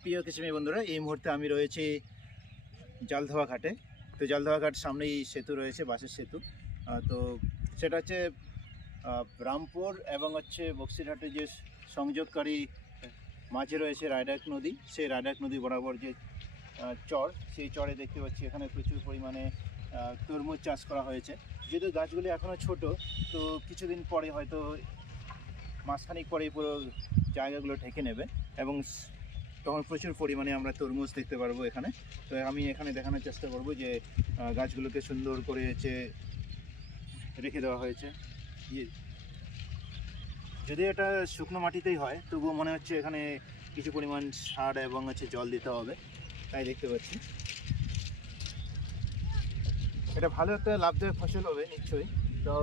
প্রিয় কৃষি বন্ধুরা, এই মুহূর্তে আমি রয়েছি জালধাওয়া ঘাটে। তো জালধাওয়া ঘাট সামনেই সেতু রয়েছে, বাঁশের সেতু। তো সেটা হচ্ছে রামপুর এবং বক্সিরহাটের যে সংযোগকারী মাঝে রয়েছে রায়ডাক নদী। সেই রায়ডাক নদী বরাবর যে চর, সেই চরে দেখতে পাচ্ছি এখানে প্রচুর পরিমাণে তরমুজ চাষ করা হয়েছে। যেহেতু গাছগুলি এখনও ছোট, তো কিছুদিন পরে হয়তো মাসখানিক পরে পুরো জায়গাগুলো ঢেকে নেবে এবং তখন প্রচুর পরিমাণে আমরা তরমুজ দেখতে পারবো এখানে। তো আমি এখানে দেখানোর চেষ্টা করব যে গাছগুলোকে সুন্দর করে রেখে দেওয়া হয়েছে। যদি এটা শুকনো মাটিতেই হয়, তবুও মনে হচ্ছে এখানে কিছু পরিমাণ সার এবং জল দিতে হবে, তাই দেখতে পাচ্ছি। এটা ভালো একটা লাভদায়ক ফসল হবে নিশ্চয়ই। তো